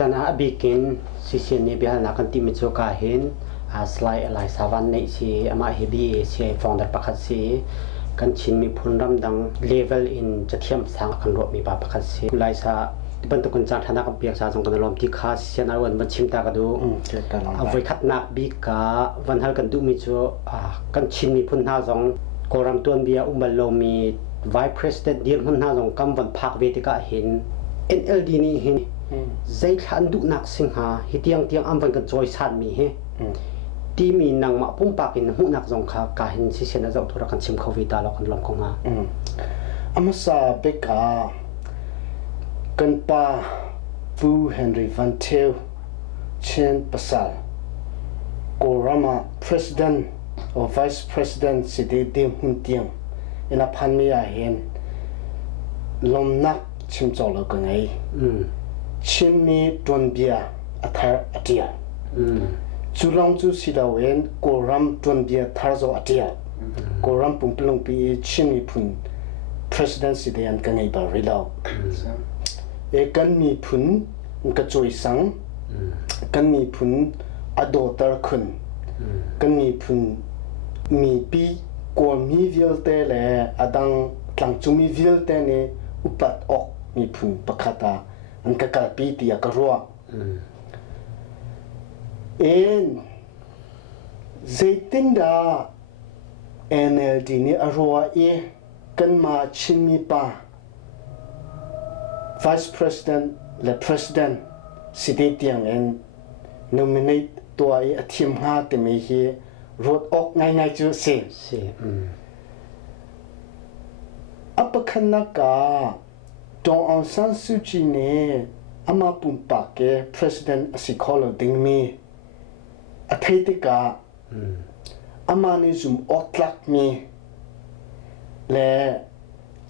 chutan a bikin sisian ni bihal na kan ti mi chu ka hin Salai Elaisa van Neih si ama hebi si founder pakhat si kan chin mi phunram dang level in chathiam sang kan ro mi ba pakhat si Elaisa ban to kun chan thana ka piak sa jong kan lom ti kha sian arwan ban chim ta ka du a voi khat nak bi ka van hal kan du mi chu kan chin mi phun na jong koram tuan bia umbal lo mi vice president dir hun na jong kam van phak ve ti ka hin NLD ni hin zai khan du nak sing ha hitiang tiang am van kan choi san mi he ti mi nang ma pum pakin hu nak jong kha ka hin si sena jong thora kan chim khawi ta lo kan lom ko ma amasa beka kan pa pu Henry Van Til chen pasal korama president or vice president sidi dim hun tiang ina phan mi a hen lom nak chim cholo ka ngai chin ni ton bia athar atia chulong chu sidawen koram ton bia thar zo atia koram pumplong pi chin ni phun president sidi an ka ngai ba rilaw e kan mi phun ka choi sang kan mi phun adotar khun kan mi phun mi pi ko mi vil te le adang tlang chu mi vil te ne upat ok mi phun pakhata an ka kal pi ti ka ro en zaitin da NLD ni arwa e kan ma chin mi pa vice president le president sidi tiang en nominate to ai athim ha te me hi road ok ngai chu se apakhanna ka dong Aung San Suu Kyi ne ama pum pa ke president asikholo ding mi athaitika ama ni zum otlak mi le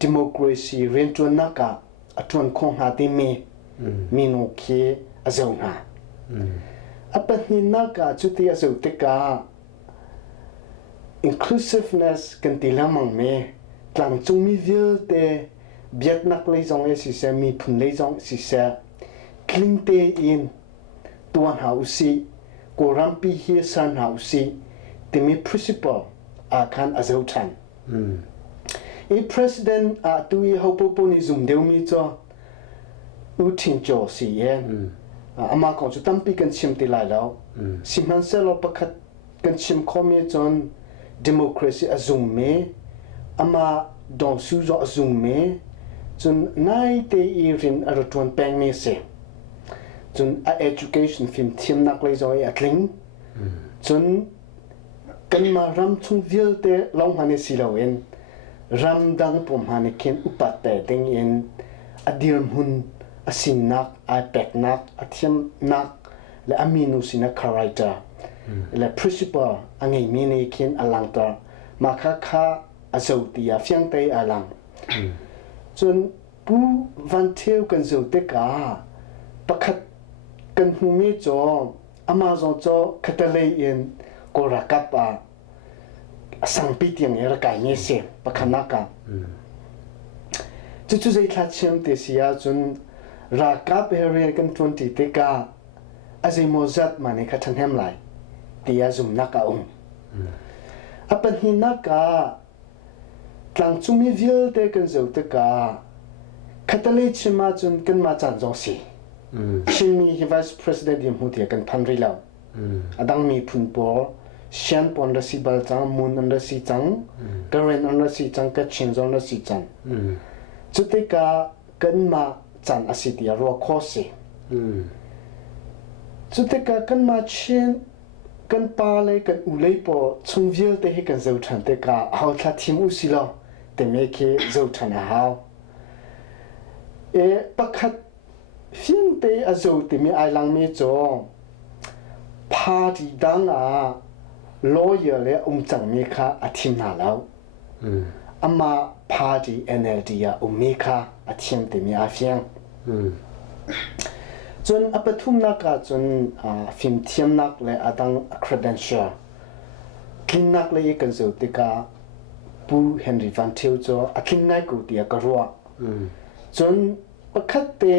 democracy rentona ka atun khong ha ti mi mino ke azona apahina ka chuti azutika inclusiveness kan tilamang me tlang chung mi vil te biat nak le jong e si se mi phun le jong si se kling te in tuan hausi koram pi hi san hausi te mi principal a kan azautan e president a tui hopopo ni zum deu mi cho u thin cho si ye ama ko chu tampi kan chim ti lai lao simhan se lo pakhat kan chim khomi chon democracy azum me ama don su zo azum me chun nai te i rin aratwan peng me se chun a education film thim nak le zo e atling chun kan ma ram chung vil te long hane si lo en ram dang pom hane ken upat te ding in adir hun asin nak ipek nak athiam nak le aminu sina karaita le principal angai mini kin alangta makha kha azautia fyang te alang chun pu van theu kan zo te ka pakhat kan humi cho amazon cho khatale in korakapa sang pitiang era kai ni se pakhanaka chu zai thla chem te sia chun ra ka pere kan 20 te ka azai mozat mane kha thanhem lai tia zum naka apan hinaka tlang chumi vil te kan zo te ka khatale chima chun kan ma chan zo si chimi vice president yim hutia kan phanri law adang mi phun po sian pon ra si bal chang mun an ra si chang karen an ra si chang ka chin zon ra si chang chute ka kan ma chan asitia ro khosi chute ka kan ma chin kan pa le kan ulei po chung vil te he kan zo than te ka haw thla thim u si lo te me ke zo than haw e pakhat fin te azo te mi ai lang me cho party dang a lawyer le chang me kha athim na law ama party NLD ya me kha athim te mi a fiang chun apathum na ka chun film thiam nak le adang credential kin nak le kan zo te ka pu Henry Van Til cho akin nai ku tia ka ro chun pakhat te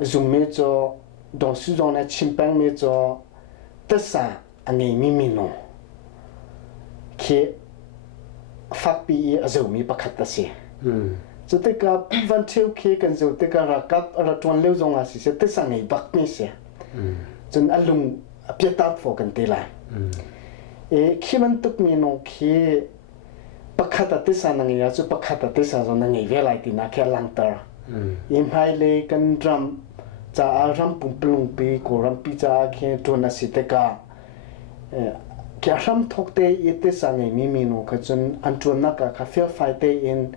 dùng mê cho đồ sử dụng này chim bang mê cho tất cả anh ấy mi nô khi phát bị ở dầu mi bắt khát ta xe cho tất cả văn theo khi cần dầu tất cả ra cấp ra tuần lưu dùng là sẽ tất cả ngày bắt mi xe cho nên anh lùng biết tao phổ cần tê lại khi mình tục mi nô khi bắt khát ta tất cả ngày cho bắt khát ta tất cả rồi ngày về lại thì nó kia lang tờ im hai lệ cần drum cha ram pum plung pi ko ram pi cha khe to na si te ka kya ram thok te ite sa ngai mi no ka chun an tron na ka kha fel fai te in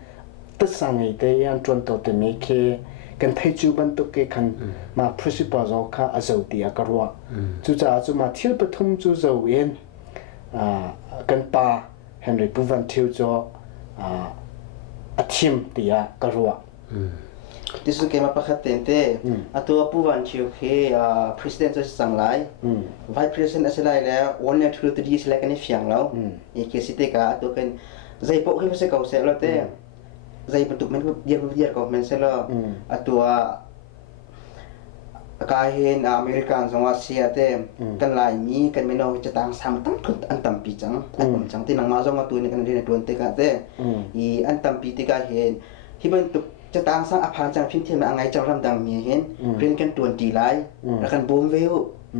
ta sa ngai te an tron to te me khe kan thai chu ban to ke khan ma principal zo kha azau ti a karwa chu cha chu ma thil pathum chu zo in kan pa henry puvan thiu cho a thim ti a karwa Tisu kema pakhatente atua puwan chiu khe president cho Salai vice president Salai la one net through the select ani fiang lo e ke site ka atu kan zai po khe se ka se lo te zai patuk men yer ko men se lo atua ka hin American zonga sia te kan lai mi kan meno chatang sam tam thut an tam pi chang an chang ti nang ma zonga tu ni kan ri tuan te ka te I an tam pi te ka hin hi ban tukจะตางสร้างอภารจังพิมพ์เทียมอังไงจังรำดังมีเห็นเรียนกันตัวดีไลแล้วกันบูมวิว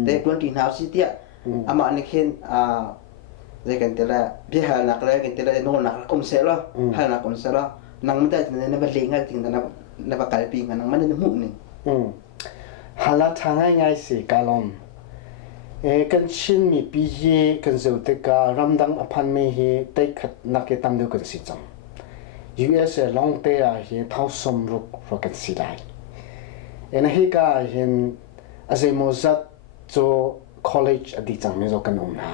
แต่ตัวดีหนาวสิเตียอามาในเห็นเรื่องกันแต่ละพี่หาหนักเลยกันแต่ละโน่นหนักคมเสร็จแล้วหาหนักคมเสร็จแล้วนังไม่ได้ในบัดเลี้ยงกันจริงแต่ในบัดการปีกันนังไม่ได้ในหุ่นนี่หาละทางง่ายๆสิกาลมกันชินมีปีเย่กันสุดที่การรำดังอภันไม่เฮได้ขัดนักเก็ตตามดูกันสิจังUS ลองเตะเห็นท้าวสมรุกรักันสิได้เฮก็เห็นอาเซโมซัดโจ college อดีตจังไม่รู้กันหา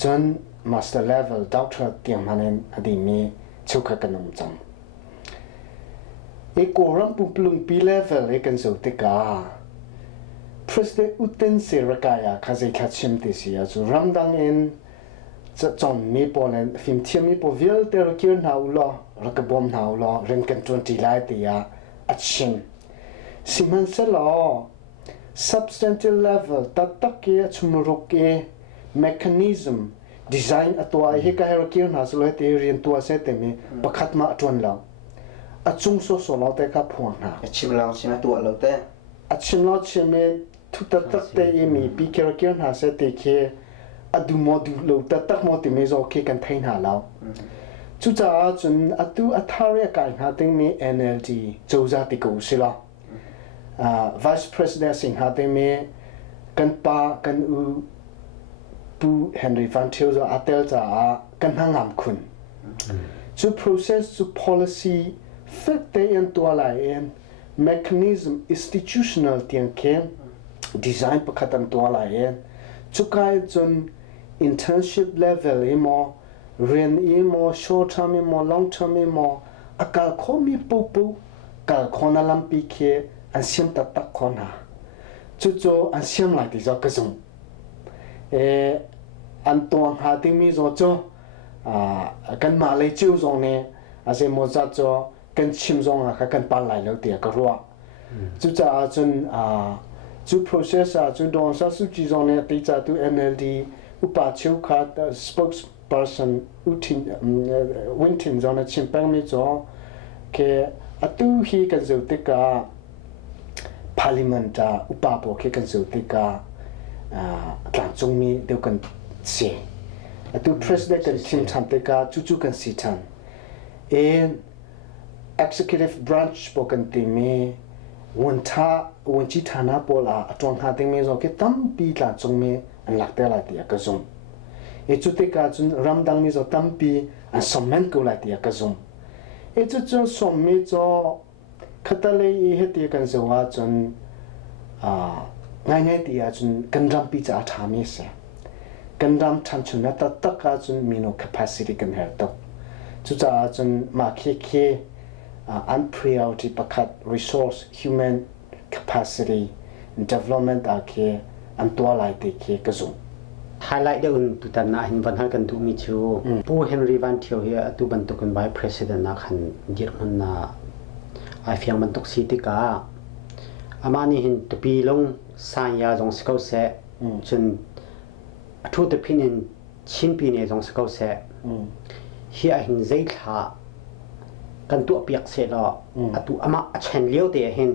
จน master level doctor เตรียมมันอดีมีชุกกันจังกูรำปุ่มปลุงปี level กันสุดที่กา president อุตเทนเซรกายาข้าจะคัดชิมติเสียจูรำดังจะจอมมีปอเลนฟิมเทียมมีปอวิลเตอร์คิร์นหาวล้อรักบอมหาวล้อเรียนกันจนทีไลตียาอัดชิมสิมันเสล้อ substantial level ตัดตักเกะชุมรุกเกะ mechanism design ตัวไอ้เฮกาเฮรคิร์นหาสุดเลยที่เรียนตัวเสร็จมีประคัดมาจวนเราอัดจุงโซโซเราแต่กับพวงหาชิมเราชิมตัวเราแต่อัดชิมเราชิมทุกตัดตักเตะมีปีเกรคิร์นหาเสร็จเคอดูโมดูโลตัดตักโมติเมโซเคกันเทนหาเราจุจ้าจนอดูอัธาเรียกายหาตึงมี NLD จูจ้าติกูสิละVice President สิงหาตึงมีกันปากันอูปูเฮนรี่ฟันเทียวจ้าอัตเตลจ้ากันหางามคุณจู process จู policy ฟิตเตียนตัวไหลเอง mechanism institutional เตียงเข็ม design ประคัตันตัวไหลเองจุกายจน internship level เรียนshort term long term อากาศเขามีปุ๊บกาลคนละลำปีเคอันเสียมตักคนหาจู่ๆอันเสียมหลายที่จะกระซุ่มอันตัวหาที่มีจู่กันมาเลยจู่ตรงนี้อาเซโมจัดจู่กันชิมตรงกันปลาไหลแล้วเดียก็รัวจู่ๆจนจู่ process จู่โดนสักสุดจีตรงนี้ตีจ่าตู่ NLD อุปถัมภ์ขาด spokesperson อุทินวินทินตรงนี้ชิมแป้งมีจู่แค่ตู้ฮีกันสุดที่กา parliament อุปปเคกันสุดที่กากลางจงมีเดียวกันเสียตู้ president กันชิมทำที่กาจู่ๆกันสิทันexecutive branch ปกันที่มีวันที่ฐานะปลาตรงหาที่มีเราแค่ตั้มปีกลางจงมีอันหลักแต่ละที่กระซุ่มจุดที่กาจนรำดังมีเราตั้มปีอันสมเด็จกูละที่กระซุ่มจุดจนสมมีจอขัดเลยเหตุกันจะว่าจนง่ายๆที่จนกันรำปีจะทำไม่เสียกันรำทันชนแต่ตักจนมีno capacity กันเหตุจุดจนมาเค่unpriority ประคัด resource human capacity development อันตัวหลายที่กระซุ่มhighlight เดี๋ยวตุตันนะเห็นวันหันกันดูมีชูผู้เฮนรี่วันเทียวเฮียตุบันตุกันไว้ president นะขันเดียร์มันนะไอเฟียงบันตุกสีติกา ama ni hin to pi long san ya jong skau se chun thu te pinin chin pi ne jong skau se hi a hin zai tha kan tu piak se lo atu ama a chen leo te hin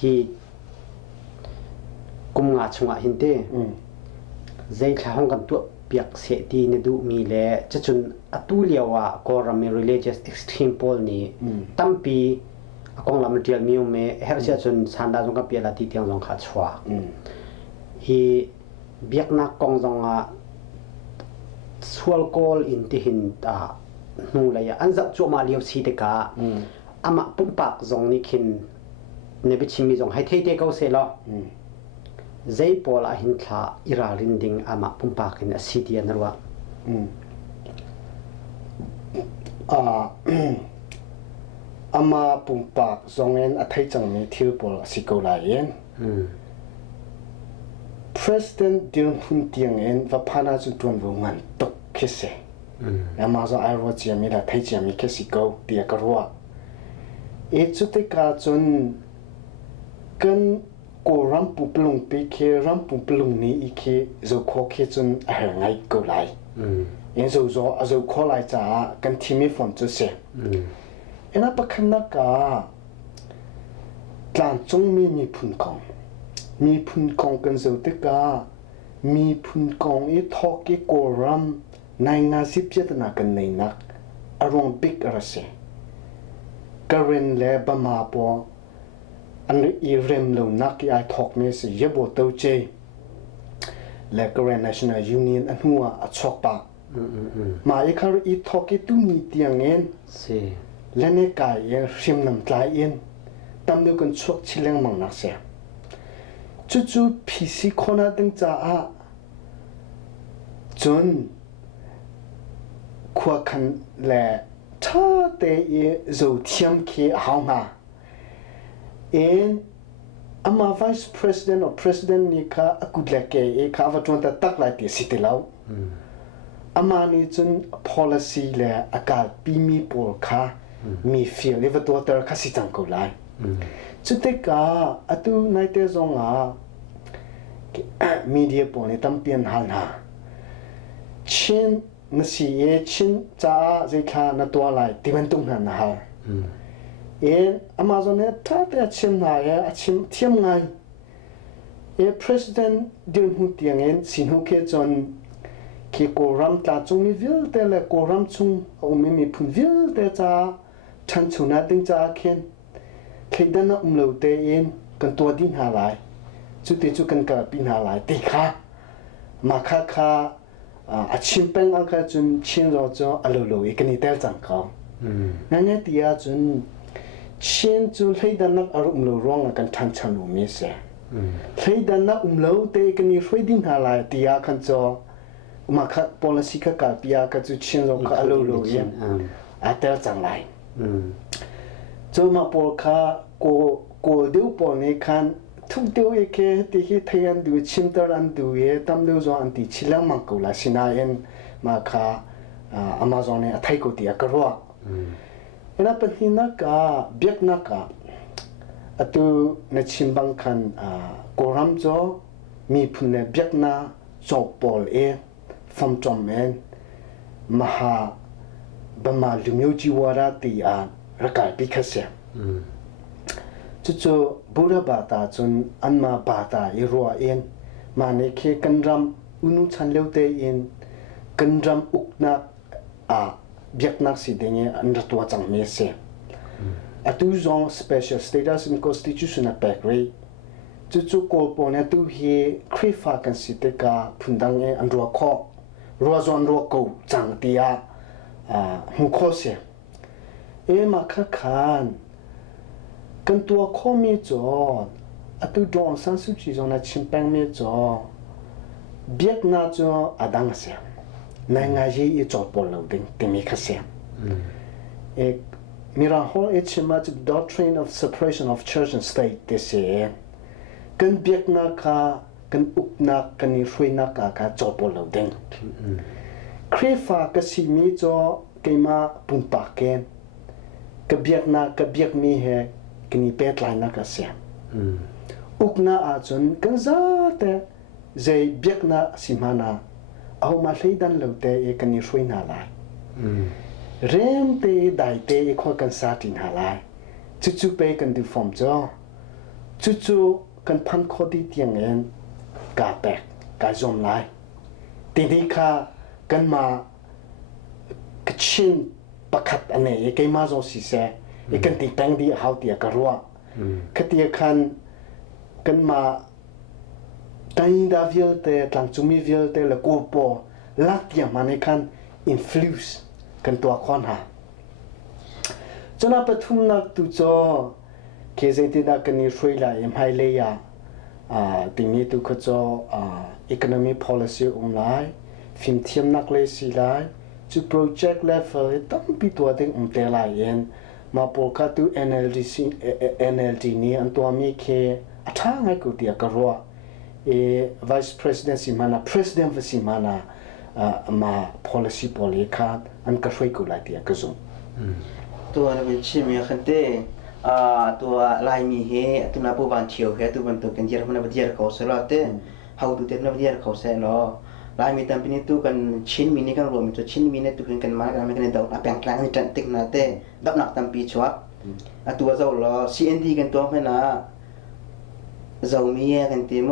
hi kum nga chunga hin te zai tha hong kan tu piak se ti ne du mi le chachun atu lewa ko ram religious extreme pol ni tampi akong lam tial miu me her sia chun sanda jong ka piala ti tiang jong kha chwa hi biak na kong jong a sual kol in ti hin ta nu la ya anza chu ma liu si te ka ama pumpak jong ni khin ne bi chimi jong hai thei te ko se lo zai pol a hin thla ira rin ding ama pumpak in a city an ruwa ama pumpak zongen a thai chang me thil pol siko la yen president dir hun tiang en va phana chu ton vo ngan tok khese ama zo ai ro chi mi la thai chi mi khesiko tia ka ruwa e chu te ka chun kan ko ram pu plung pi khe ram pu plung ni I khe zo kho khe chun a her ngai ko lai en zo zo a zo kho lai cha kan thi mi phone chu se ena pakhan na ka tlan chung mi phun kong kan zo te ka mi phun kong I thok ke ko ram nai nga sip chet na kan nei nak arong big arase karen le ba ma po an I rem lo nak I thok me se yebo to che le Korean National Union an huwa a chok pa ma I khar I thok ke tu ni tiang en se lene ka ye rim nam tlai in tam du kan chok chileng mang nak se chu pc khona ding cha a chun khwa khan le tha te ye zo thiam ke hau ma in ama vice president or president ni ka akudle ke e ka va ton ta tak lai ti sitilau ama ni chun policy le akal pi mi por kha mi feel live to ter kha si chang ko lai chu te ka atu nai te zong a media po ni tam pian hal na chin na si ye chin cha ze kha na to lai ti ban tung na ha in amazon ne ta te chim na ye a chim thiam ngai e president din hu tiang en sin hu ke chon ki ko ram ta chung mi vil te le ko ram chung o mi phun vil te cha chan chuna ding cha khen khedana umlo te in kan to din ha lai chu te chu kan ka pin ha lai te kha ma kha kha a chim peng ang kha chun chin ro cho alo lo e kan ni tel chang ka na ne tia chun chin chu khedana ar umlo rong kan than chan lu mi se khedana umlo te kan ni hroi din ha lai tia kan cho ma kha policy ka ka pia ka chu chin ro ka alo lo ye a tel chang lai cho ma por kha ko deu por ne khan thuk deu e ke ti hi thaian du chim tar an du ye tam deu zo an ti chilang mang ko la sina en ma kha amazon e athai ko ti a karwa ena pathina ka biak na ka atu na chimbang khan koram zo mi phune biak na zo pol e from tom men maha bama lumyo ji wara ti a rakal pi khase chu bura bata chun anma bata I ro en mane khe kanram unu chan leute in kanram ukna a biaknak si denge an ratwa chang me se atu zong special status in constitution a pack re chu kol pone tu hi khrifa kan si te ka phundang e an ro kho ro zon ro ko chang tia hu kho se e ma kha khan kan tua kho mi cho atu dong san su chi zong na chimpang me cho biak na cho adang se na nga ji I cho pol lo ding te mi kha se e mira ho e chima doctrine of separation of church and state te se kan biak na ka kan up na kan ni hrui na ka cho pol lo ding khrifa ka si mi cho keima pum pa ken ka biak mi he kini pet lai na ka se ukna a chun kan za te zai biakna simana au ma hleidan lote e kan ni hruina lai rem te dai te e kho kan sa tin halai chu pe kan du form cho chu kan phan kho di tiang en ka pe ka zom lai ti di kha kan ma kachin pakat ane e kai ma zo si se e kan ti tang di how ti ka ruwa khatia khan kan ma tai da viol te tlang chumi viol te la ko po lak tia mane khan influence kan tua khon ha chana pathum nak tu cho ke zeti da kan ni hroi la em hai le ya tingi tu kho cho economy policy lai phim thiam nak le si lai chu project level tam pi tua ding te la yen ma por ka tu NLD ni an tua mi ke atha ngai ku tia ka ro vice president si mana president si mana ma policy polika an ka hroi ku la tia ka zum ตัวเราเป็นชิมีขันเตตัวลายมีเฮตัวนับวันเชียวเฮตัวบรรทุกกันเยอะมันเป็นเยอะเขาเสร็จแล้วเต้เขาตัวเต็มมันเป็นเยอะเขาเสร็จแล้วลายมีตามเป็นตัวกันชิ้นมีนี่กันรวมตัวชิ้นมีนี่ตัวกันมากันไม่กันเดาแปลงกลางนี่จันติกนะเต้ดับหนักตามปีชัวตัวเจ้าเรา CND กันตัวให้นะเจ้ามีกันเต็ม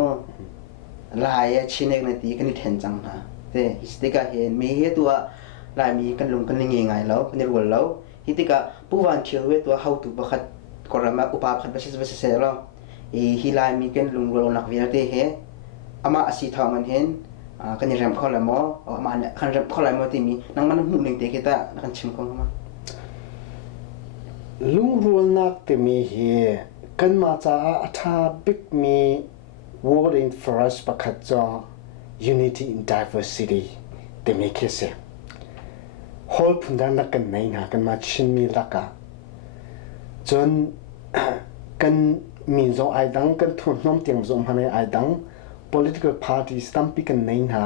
ลายชิ้นเอกในตีกันนี่เห็นจังนะเต้สติกาเห็นมีเฮตัวลายมีกันลงกันยังไงแล้วกันรวมแล้วที่ติกาผู้วันเชียวเวตัวเขาถูกประคัดกรมาอุปาคัดประสิทธิ์เสร็จแล้วฮิลายมีกันลุงโรนักวินาทีเฮอามาสีทองมันเห็นกันยังรำข้อละมออามาเนี่ยกันรำข้อละมอที่มีนั่งมันหุ่นหนึ่งเด็กkitaกันชิมของมันลุงโรนักที่มีเฮกันมาจากอาชาบิกมี word in forest ประคัดจอ unity in diversity ที่มีแค่เสียฮอลพุ่นดันนักกันไหนนะกันมาชินมีลักะจนกันมีโซไอดังกันทุนน้อมเตียงโซมฮันไอดัง political parties ตั้มปีกันไหนนะ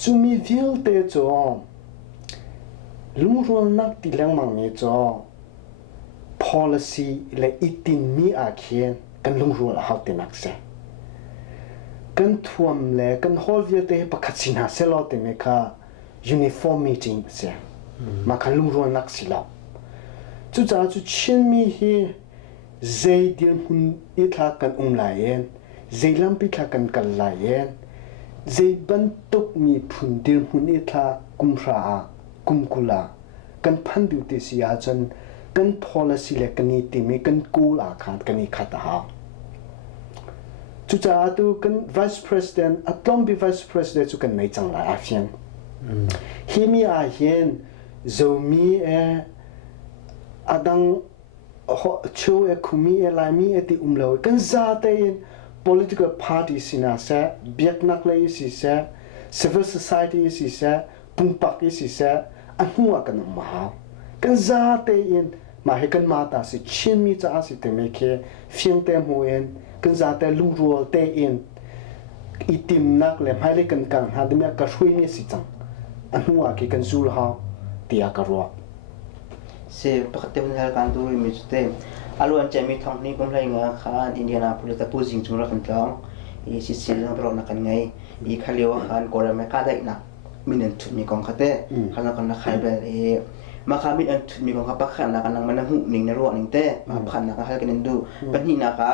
จูมีวิลเตจอลุงรวนักที่เลี้ยงมังมีจอ policy และอิตินมีอาเขียนกันลุงรวละหาวเตนักเสกันทวมและกันฮอลวิลเตประคัดสินหาเซลอเตเมคาuniform meeting เสียมาคันลุงรวนนักสิลาจุจ้าจุเช่นมีเฮใจเดียนหุ่นอิทากันลายเอ็นใจลำปิทากันลายเอ็นใจบรรทุกมีพุ่นเดียนหุ่นอิทากุมรากุมกุลากันพันดิวติสิอาจนกัน policy เล็กกันนี้ติมีกันกูลาขาดกันนี้ขาดหาจุจ้าตุกัน vice president อัตลอมบี vice president จุกันไม่จังไรอาเฟียนฮิมีอาเฮียนโซมีอดังโชคุมีลายมีติเลวกันซาเตน political party สินะเสเบียกนักเลยสิเส civil society สิเสปุ่มปักสิเสอันหัวกันมากันซาเตนมาให้กันมาตาสิชินมีจ้าสิเตเมเคเฟียงเต็มหัวเอ็นกันซาเตลุงรัวเตเอ็นอีติมนักเลยให้เลยกันกังหาดิเมียกระช่วยมีสิจังอันหัวกี่กันสู้เขาตีอากรัวเสียปกติเป็นการดูมีจุดเต็มอารมณ์จะมีทางนี้ผมเลยงาข้านอินเดียนาโพลิสผู้สิงจุงรักกันจ้องสิสิลเรานักกันไงข้าเลี้ยวข้านกอร์เมก้าได้นักมีเงินทุนมีกองคาเต้ข้านักกันนักขายแบบมาข้ามีเงินทุนมีกองคาปักขันนักกันนักมันนั่งหุ่นหนึ่งในรัวหนึ่งเต้มาขันนักให้กันดูเป็นนี่นะคะ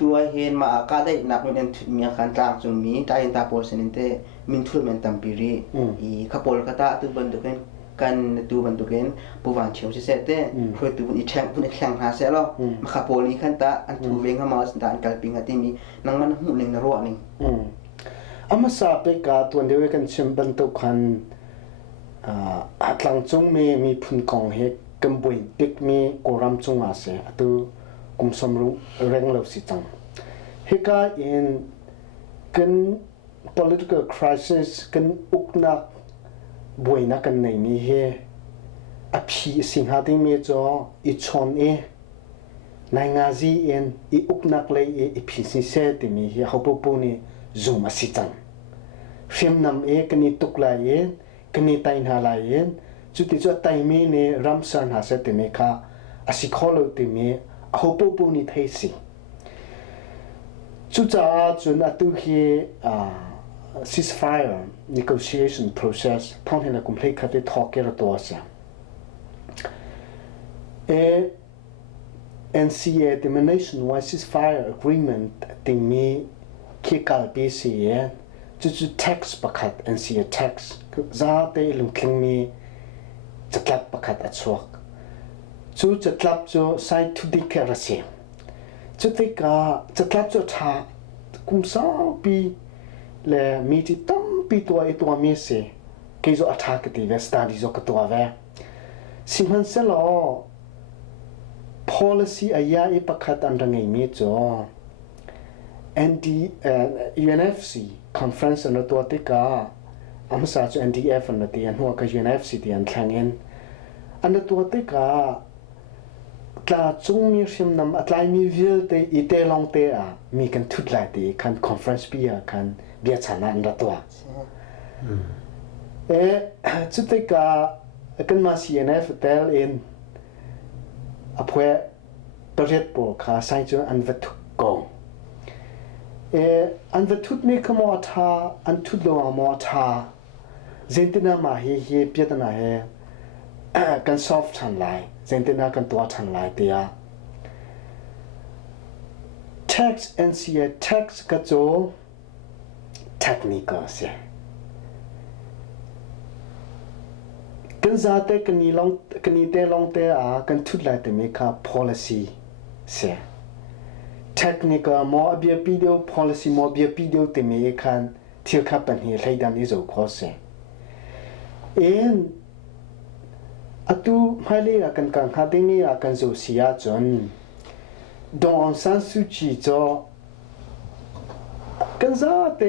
ตัวเห็นมาก็ได้นักมีเงินทุนมีการจ้างจุงมีได้ยินตาโพลเซนเต้มินทุนมันตั้มปีรีข้าโพลก็ตาตัวบรรทุกกันตัวบรรทุกผู้วางเชียวเสร็จเต้คุยตัวบุญแข่งหาเสร็จแล้วมาข้าโพลนี้ขั้นตาอันตัวเวงเข้ามาสันดานการปิงกันที่มีนั่งมันหุ่นหนึ่งในรัวหนึ่งอามาซาเปกาตัวเดียวกันเชื่อมบรรทุกคันอัตลังจงมีพุ่นกองเฮกันบุยเด็กมีกรำจงอาเสตัวกุมสมรุเร่งเราสิจังเฮกาอินกัน political crisis กันอุกนักบวยนักกันในมีเฮอภิสิงหาที่มีจออิชอนในงาจีเอ็นอีอุกนักเลยอีพิสิเสติมีเฮเขาปูนี่ซูมาสิจังฟิล์มนำกันนี่ตุกลายกันนี่ไตหาลายจุดที่จะไตมีเนี่ยรัมสันหาเสติมีค่ะอาศิขอเราติมีเขาปูนี่เทสิ จุดจ้าจนอตุฮีceasefire negotiation process ท่องเห็นแล้วกุมเพลคัดได้ทอกเกลตัวเสียNCA the nationwide ceasefire agreement ติงมีคิกาลปีเสียจุด tax ประคัด NCA tax ซาเตลุงคลิงมีจะกลับประคัดอัดสวกจุดจะกลับจุดใส่ทุดิกเรเซียจุดที่กาจะกลับจุดท่ากุมสาวปีและมีที่ตั้มปีตัวมีเสียเกี่ยวกับท่ากันที่เวสตาดิโซกตัวเวสิมันเสลอ policy อายาอีประคัดอันดังไงมีจ่อ UNFC conference อันตัวที่กาอามาสาจุ NDF อันที่อันหัวกับ UNFC ที่อันแข่งเองอันตัวที่กาตลาดจงมีชิมนำอัตไลมีวิลเตอีเตลองเตอะมีกันทุกหลายที่คัน conference ปีอะคันเบียดชนะอันตัวจุดที่กากันมา CNF เตลเองอพวยประเทศปกคาใส่จนอันวัตถุกงอันวัตถุมีขโมยท่าอันทุดลงมอท่าเจนตินามาเฮียเปียตนาเฮกันซอฟทันไลเจนตินากันตัวทันไลเดีย tax NCA tax ก็โจ technical เสียกันซาเตกันนี่ลองกันนี่เตลองเตอะกันทุดไลแต่ไม่ค่า policy เสีย technical มอเบียปีเดียว policy มอเบียปีเดียวแต่ไม่คันเที่ยวขับปัญหาให้ดันนี้จะข้อเสียอตุไม่เลี้ยกันกันหาดิ้งนี่กันจะเสียจนดองสันสุจิจอกันซาเต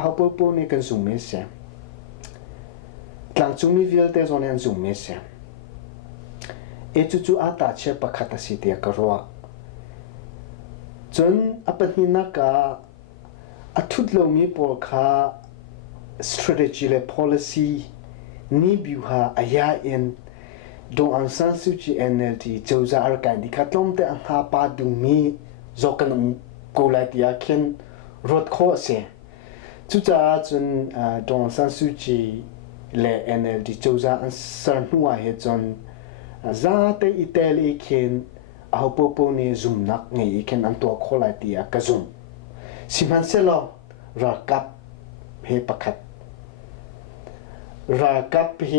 อาปปนี่กันสุ่มเสียหลังจุมีวิลเตจอนสุ่มเสียจู่อาตาเชปขัดสิเดียกรัวจนอปัญหานักทุดลมีปอลคา strategy และ policy นี่บิวหาอายาดงอันสันสุจิ NLD เจ้าจะอะไรกันดิขัดลมแต่อันหาปาดุมีจกันกูไลที่อาเคนรถโคเสียจู่จะจนดงอันสันสุจิและ NLD เจ้าจะอันสันหัวเหตุจนซาเตอิเตลีเคนเอาปปนี่ซุ่มนักไงเคนอันตัวโคไลที่อาก็ซุ่มสิมันเสลอรักกับเฮปขัดรักกับเฮ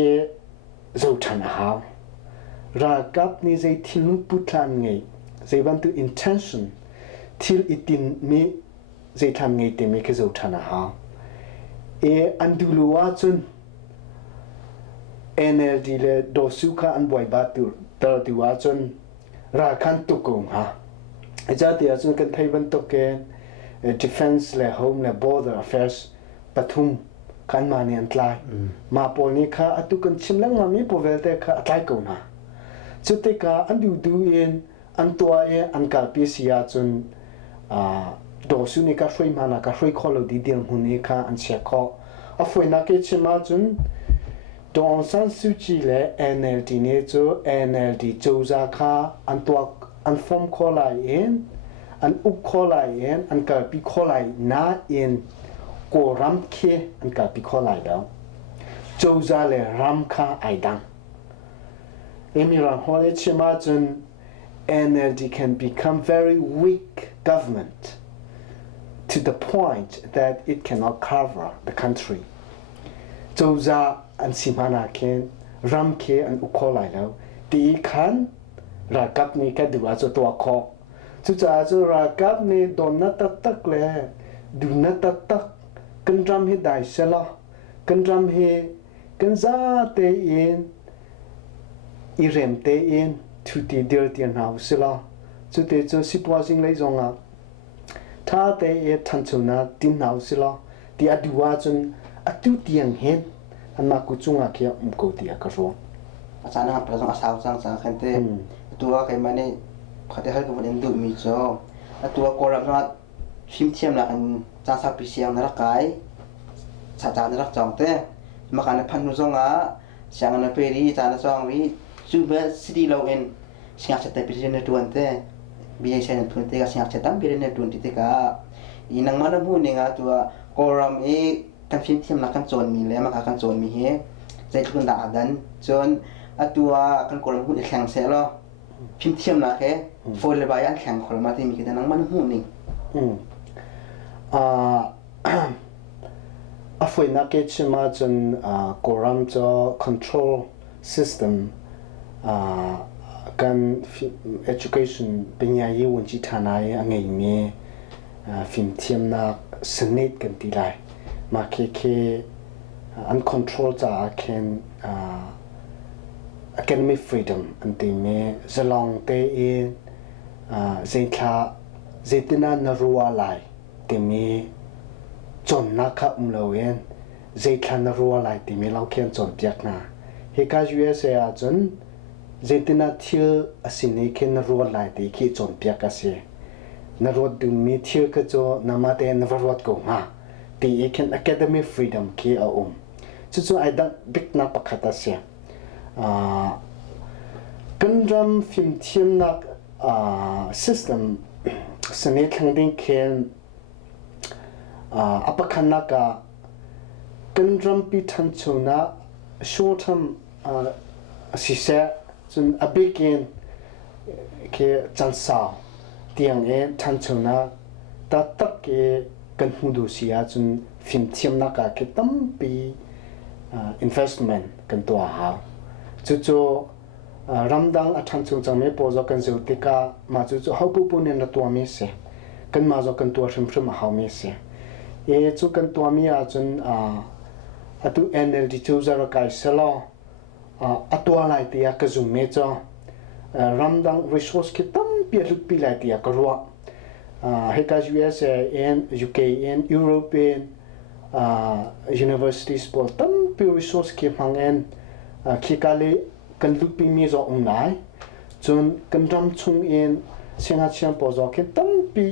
จูทันหาวรักกับนี่ใจทิ้งพุทธันไงใจบันทึก intention ที่อิตินมีใจทันไงแต่ไม่เคยจูทันหาวอันดูลัวจน NLD เลยดอสุขาอันบ่อยบาตุตลอดว่าจนรักขันตุกงฮะจะที่จนกันไทยบันตุกเกน defense และ home และ border affairs ปฐุมกันมาเนี่ยอันตรายมาปอนี่ค่ะตุกันชิมลังมามีปอเวลเตค่ะอันตรายกูนะจุดที่ค่ะอันดูอันตัวอันการพิเศษจนดอสุนี่ค่ะช่วยมานะค่ะช่วยขอเราดีเดียงหุ่นนี่ค่ะอันเสียข้อฝนนักเก็ตชิมาจนดองสันสุจิและ NLD เนี่ยจู NLD จูจะค่ะอันตัวอันฟอร์มขอไลอันอุบขอไลอันการพิขอไลน่ากูรำเคอันกับพิคอลายดาวจูซาเลรำคาไอดังมีรังหัวเลชิมาจน NLD can become very weak government to the point that it cannot cover the country จูซาอันสิมานาเคนรำเคอันอุคอลายดาวตีขันรักับนี่แค่ดูอาจจะตัวคอจูซาจะรักับนี่โดนนัตตักเลยดูนัตตักกันรำให้ได้เสละกันรำให้กันซาเตอินอีเรมเตอินทุติเดียร์เตียนหาวเสละจุดเดียวสิบวันสิ่งไรจงอ่ะถ้าเตอิทันชนะดินหาวเสละที่อดีว่าจนอดุเตียงเห็นอันมากุจงอาเคียมุกตีอากระโรอาจารย์นะครับประสงค์อาสาวสังขันเตตัวใครมาเนี่ยเขาได้ให้กับมันดูมีจอตัวโกรธนะครับชิมเทียมละอันจางสับปีเสียงนรักไก่ชาจานนรักจอมเต้มาการพันนุ่งซองอ่ะเสียงอันเปรีจานซองวิจูเบสสิดีเราเองเสียงเสด็จไปเรียนในตัวเต้บีเอเชนตัวเต้ก็เสียงเสด็จตั้งไปเรียนในตัวที่เต้ก็ อีนังมันพูดเนี่ยตัวกอรัมกันฟิล์มเทียมนักกันโจนมีแล้วมากันโจนมีเฮใจทุนด่าดันจนตัวกันกอรัมพูดแข่งเสียแล้วฟิล์มเทียมนักโฟล์เลยบายันแข่งคนมาที่มีกันนังมันพูดนี่ฝอยนักเก็ตมาจนกอรัมจะ control system กัน education เป็นยังไงวันที่ฐานะยังไงมีฟิล์มเทียมนักสนิทกันทีไรมาเคuncontrol จะแค่ academic freedom อันที่มีจะลองเตะเจตลาเจตนานรัวไหลที่มีจนนักขับเราเองเจตลานรัวไหลที่มีเราเขียนจนเปียกนะเฮกาจูเอเซียจนเจตนาเที่ยวสิ่งนี้แค่นรัวไหลที่ขี้จนเปียกเสียนรัวดูมีเที่ยวก็จะนามาเตนนรัวก็มาที่แค่ academic freedom ขี้เอาจู่ๆไอ้ดังบิ๊กนักประกาศเสียกันรำฟิล์มเทียมนักsystem สนิททั้งดิ้งแค่อัปคันนักกันรำปีทันชนะ short term สิเสจนอบิกินแค่จันสาวเตียงทันชนะตักกันหูดูเสียจนฟิล์มเทียมนักแค่ตั้มปี investment กันตัวหาจู่ๆรำดังทันชจังไม่พอจะกันจุดที่ก็มาจู่ๆเขาปุ๊บเนี่ยนัตัวมีเสียกันมาจะกันตัวชิมเขามีเสียจู่กันตัวมีจนตัว energy จู่จะรักษาแล้วตัวอะไรที่อยากจะยุ่งไม่จ้ารำดัง resource คิดตั้มปีลุกปีอะไรที่อยากจะรู้เฮกา USA and UK and European universities ปอตั้มปี resource คิดฟังคิดกันเลยกันลุกปีมีจะอุ่นไหนจนกันรำชุ่งเสียงอาเชียนปอจะคิดตั้มปี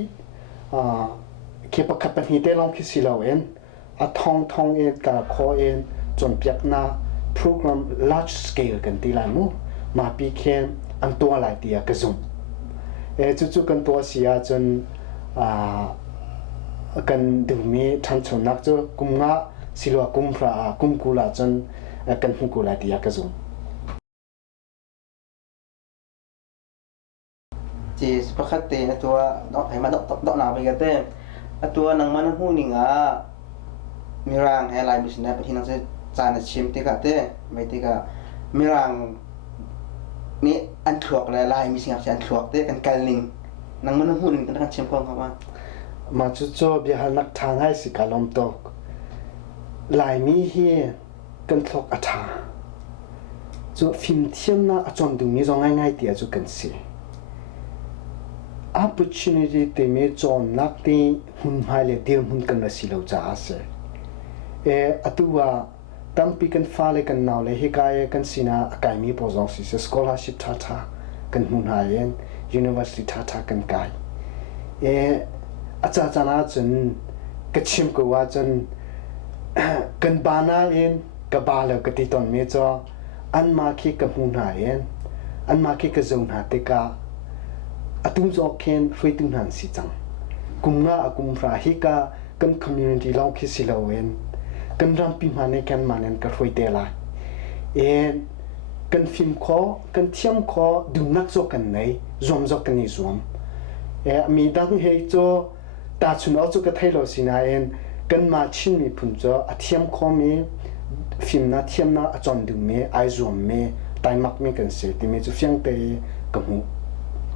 คิดประคับเป็นหิเตลองคิดสิเราทองกับคอจนเปียกหน้าprogram large scale กันที่ไรมั้งมาปีแค่อันตัวอะไรที่อยากจะส่งจู่ๆกันตัวเสียจนกันดูมีทันชนักจะกุมงะสิลวกุมพระกุมกุลาจนกันหุกุลาที่อยากจะส่งจีสประคัตเตนตัวดอกไอ้มาดอกหนาไปกันเต้ตัวนังมันหูนิงมีร่างให้ลายมิสเนปที่นังจะจานชิมติกะเต้ไม่ติกะมีร่างนี่อันถวกลายมีสิ่งอันถวกเต้กันลิงนังมันหูนิงกันชิมกองเขามาจู่ๆเบียร์นักทางให้สิกาลมตกลายมีเฮกันถกอัฐาจู่ฟิล์มเทียมน่ะจนดูมีจงง่ายๆเดียวจู่กันสิopportunity ที่มีจนนักที่หุ่นหายเลยเดียวหุ่นกันละสิเราจะอาศัยตัวตั้มปีกันฟ้าเลยกันน่าเลยเฮกายกันสินะอากาศมีโพสต์สิ scholarship ท่ากันหุ่นหาย university ท่ากันไกอาจารย์น่าจนกระชิมกูว่าจนกันบ้านกับบ้านแล้วก็ติดต่อมีจ้าอันมาคิดกับหุ่นหายอันมาคิดกับจงหาติกาตุ้งจอกเคนช่วยตุ้งหันสิจังกุมงากุมพระฮิกากัน community เราคิดสิเรากันรำปีมาในกันมาเนี่ยก็ช่วยเตลายกันฟิล์มคอกันเทียมคอดูนักจอกกันไหนรวมจอกกันนี่รวมมีดังเฮโจตาชุนเอาจอกไทยเราสินะกันมาชินมีพุ่นจอเทียมคอมีฟิล์มน่ะเทียมน่ะจอนดูมีไอรวมมีไตมักมีกันเสียที่มีจุดเฟียงเตะกับหู